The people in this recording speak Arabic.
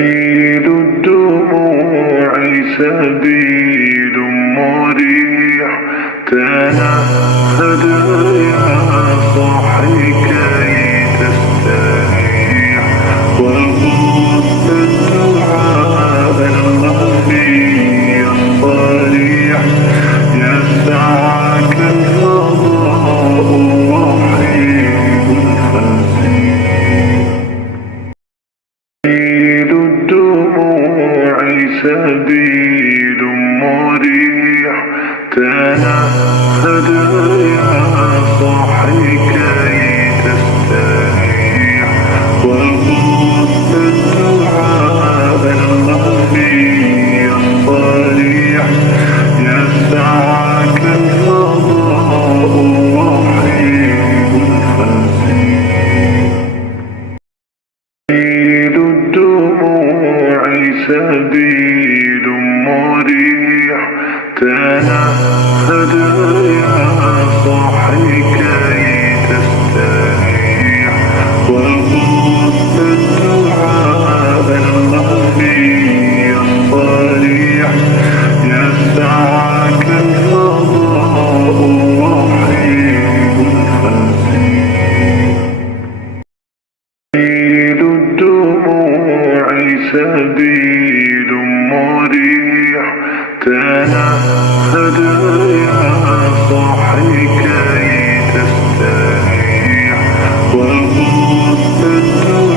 سبيل الدموع سبيل مريح، تنهد يا صاحي كي تستريح، وخذ الدعاء الخفي الصريح، يسعك الفضاء الرحيم الفسيح. سبيل الدموع سبيل مريح، تنهد يا صاحي كي تستريح، وخذ الدعاء الخفي الصريح، يسعك الفضاء الرحيم الفسيح. سبيل الدموع سبيل مريح، تنهد يا صاحي كي تستريح، وخذ الدعاء الخفي الصريح، يسعك الفضاء الرحيم الفسيح. سبيل الدموع سبيل مريح، تنهد يا صاحي كي تستريح، وخذ الدعاء